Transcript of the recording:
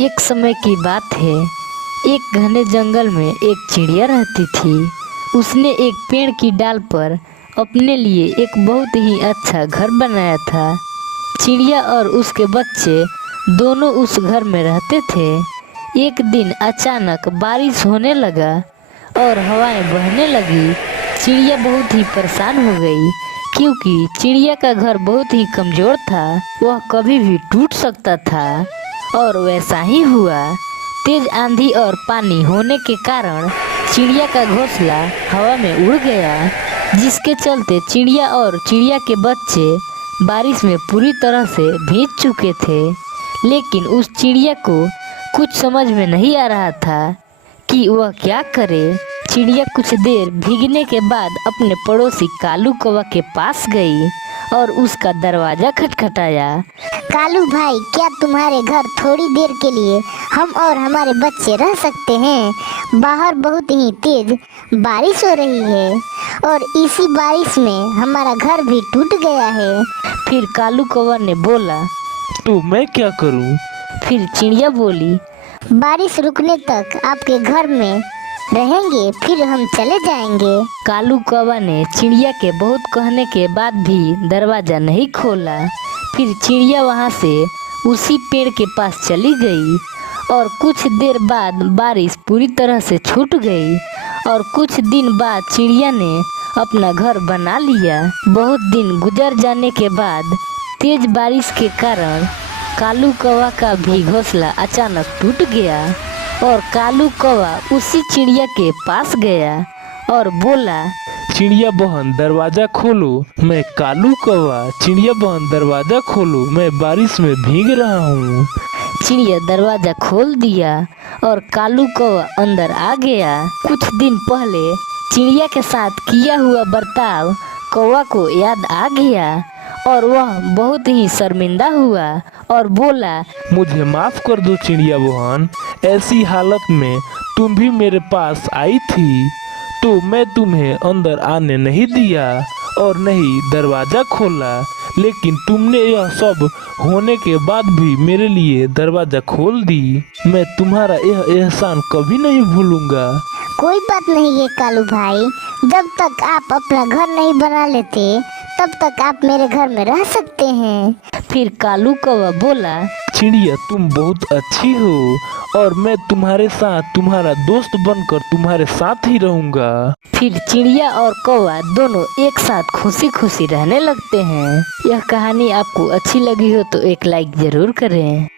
एक समय की बात है। एक घने जंगल में एक चिड़िया रहती थी। उसने एक पेड़ की डाल पर अपने लिए एक बहुत ही अच्छा घर बनाया था। चिड़िया और उसके बच्चे दोनों उस घर में रहते थे। एक दिन अचानक बारिश होने लगा और हवाएं बहने लगी। चिड़िया बहुत ही परेशान हो गई क्योंकि चिड़िया का घर बहुत ही कमज़ोर था, वह कभी भी टूट सकता था। और वैसा ही हुआ। तेज आंधी और पानी होने के कारण चिड़िया का घोंसला हवा में उड़ गया, जिसके चलते चिड़िया और चिड़िया के बच्चे बारिश में पूरी तरह से भीग चुके थे। लेकिन उस चिड़िया को कुछ समझ में नहीं आ रहा था कि वह क्या करे। चिड़िया कुछ देर भीगने के बाद अपने पड़ोसी कालू कौवा के पास गई और उसका दरवाज़ा खटखटाया। कालू भाई, क्या तुम्हारे घर थोड़ी देर के लिए हम और हमारे बच्चे रह सकते हैं? बाहर बहुत ही तेज बारिश हो रही है और इसी बारिश में हमारा घर भी टूट गया है। फिर कालू कौवा ने बोला, तो मैं क्या करूं? फिर चिड़िया बोली, बारिश रुकने तक आपके घर में रहेंगे, फिर हम चले जाएंगे। कालू कौवा ने चिड़िया के बहुत कहने के बाद भी दरवाज़ा नहीं खोला। फिर चिड़िया वहाँ से उसी पेड़ के पास चली गई और कुछ देर बाद बारिश पूरी तरह से छूट गई और कुछ दिन बाद चिड़िया ने अपना घर बना लिया। बहुत दिन गुजर जाने के बाद तेज बारिश के कारण कालू कौवा का भी घोंसला अचानक टूट गया और कालू कौवा उसी चिड़िया के पास गया और बोला, चिड़िया बहन दरवाजा खोलो। मैं कालू कौवा। चिड़िया बहन दरवाजा खोलो, मैं बारिश में भीग रहा हूँ। चिड़िया दरवाज़ा खोल दिया और कालू कौवा अंदर आ गया। कुछ दिन पहले चिड़िया के साथ किया हुआ बर्ताव कौवा को याद आ गया और वह बहुत ही शर्मिंदा हुआ और बोला, मुझे माफ कर दो चिड़िया बहन। ऐसी हालत में तुम भी मेरे पास आई थी तो मैं तुम्हें अंदर आने नहीं दिया और नहीं दरवाज़ा खोला, लेकिन तुमने यह सब होने के बाद भी मेरे लिए दरवाज़ा खोल दी। मैं तुम्हारा यह एहसान कभी नहीं भूलूंगा। कोई बात नहीं है कालू भाई, जब तक आप अपना घर नहीं बना लेते तब तक आप मेरे घर में रह सकते हैं। फिर कालू कौवा बोला, चिड़िया तुम बहुत अच्छी हो और मैं तुम्हारे साथ तुम्हारा दोस्त बनकर तुम्हारे साथ ही रहूंगा। फिर चिड़िया और कौवा दोनों एक साथ खुशी खुशी रहने लगते हैं। यह कहानी आपको अच्छी लगी हो तो एक लाइक जरूर करें।